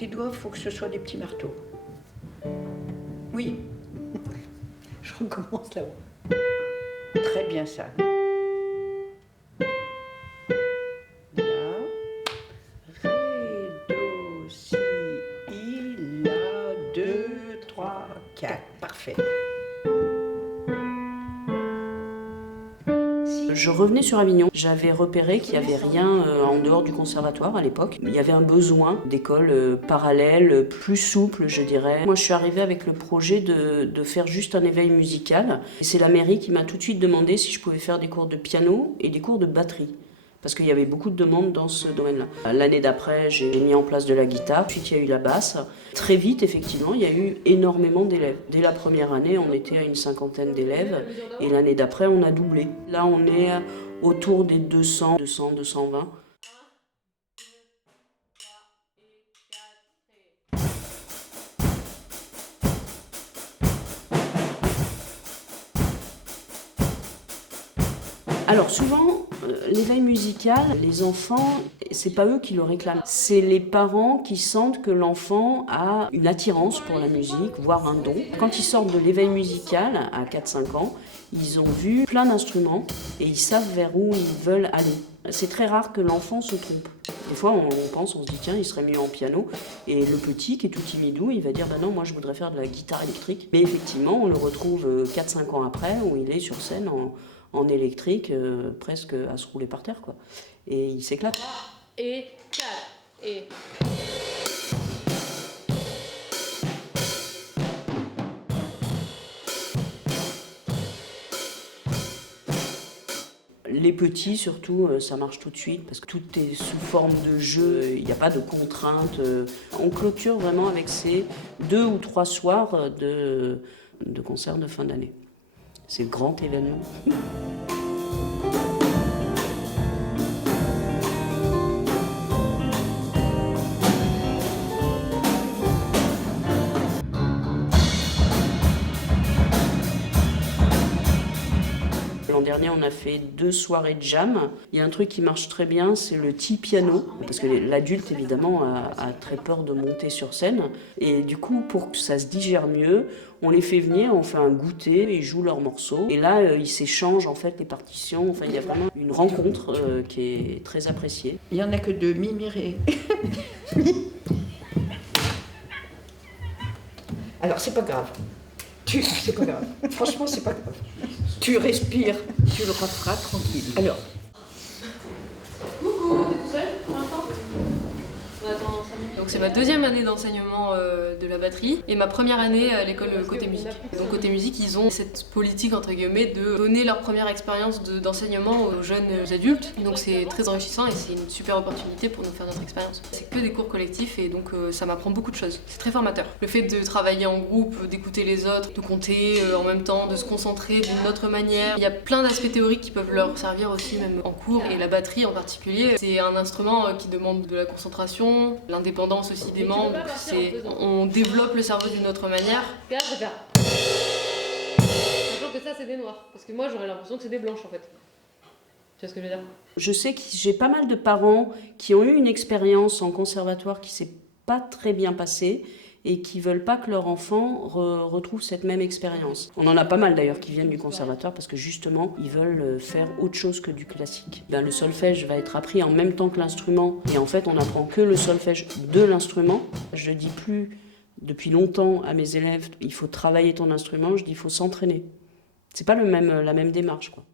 tes doigts, il faut que ce soit des petits marteaux. Oui. Je recommence là-haut. Très bien ça. Là. Ré, do, si, la, 2, 3, 4. Parfait. Je revenais sur Avignon. J'avais repéré qu'il n'y avait rien en dehors du conservatoire à l'époque. Il y avait un besoin d'écoles parallèles, plus souples, je dirais. Moi, je suis arrivée avec le projet de faire juste un éveil musical. Et c'est la mairie qui m'a tout de suite demandé si je pouvais faire des cours de piano et des cours de batterie. Parce qu'il y avait beaucoup de demandes dans ce domaine-là. L'année d'après, j'ai mis en place de la guitare, ensuite il y a eu la basse. Très vite, effectivement, il y a eu énormément d'élèves. Dès la première année, on était à une 50aine d'élèves, et l'année d'après, on a doublé. Là, on est autour des 200, 220. Alors souvent, l'éveil musical, les enfants, c'est pas eux qui le réclament. C'est les parents qui sentent que l'enfant a une attirance pour la musique, voire un don. Quand ils sortent de l'éveil musical à 4-5 ans, ils ont vu plein d'instruments et ils savent vers où ils veulent aller. C'est très rare que l'enfant se trompe. Des fois, on se dit tiens, il serait mieux en piano. Et le petit, qui est tout timidou, il va dire bah non, moi je voudrais faire de la guitare électrique. Mais effectivement, on le retrouve 4-5 ans après, où il est sur scène en électrique, presque à se rouler par terre, quoi. Et il s'éclate. Et 4, et... Les petits, surtout, ça marche tout de suite parce que tout est sous forme de jeu, il n'y a pas de contraintes. On clôture vraiment avec ces 2 ou 3 soirs de concert de fin d'année. C'est le grand événement. L'an dernier, on a fait 2 soirées de jam. Il y a un truc qui marche très bien, c'est le piano. Parce que l'adulte, évidemment, a très peur de monter sur scène. Et du coup, pour que ça se digère mieux, on les fait venir, on fait un goûter, ils jouent leurs morceaux. Et là, ils s'échangent en fait les partitions. Enfin, il y a vraiment une rencontre qui est très appréciée. Il n'y en a que 2, Mimiré. Alors, c'est pas grave. C'est pas grave. Franchement, c'est pas grave. Tu respires, tu le referas tranquille. Alors. Coucou, t'es tout seul pour l'instant ? On attend 5 minutes. Donc c'est ma 2e année d'enseignement de la batterie et ma première année à l'école Côté Musique. Donc Côté Musique, ils ont cette politique entre guillemets de donner leur première expérience d'enseignement aux jeunes adultes. Et donc c'est très enrichissant et c'est une super opportunité pour nous faire notre expérience. C'est que des cours collectifs et donc ça m'apprend beaucoup de choses. C'est très formateur. Le fait de travailler en groupe, d'écouter les autres, de compter en même temps, de se concentrer d'une autre manière. Il y a plein d'aspects théoriques qui peuvent leur servir aussi même en cours. Et la batterie en particulier, c'est un instrument qui demande de la concentration, l'indépendance aussi des membres. On développe le cerveau d'une autre manière. Regarde, c'est faire. Sachant que ça c'est des noirs, parce que moi j'aurais l'impression que c'est des blanches en fait. Tu vois ce que je veux dire ? Je sais que j'ai pas mal de parents qui ont eu une expérience en conservatoire qui s'est pas très bien passée et qui veulent pas que leur enfant retrouve cette même expérience. On en a pas mal d'ailleurs qui viennent du conservatoire parce que justement ils veulent faire autre chose que du classique. Le solfège va être appris en même temps que l'instrument et en fait on n'apprend que le solfège de l'instrument. Je dis plus depuis longtemps à mes élèves il faut travailler ton instrument, je dis il faut s'entraîner. C'est pas la même démarche, quoi.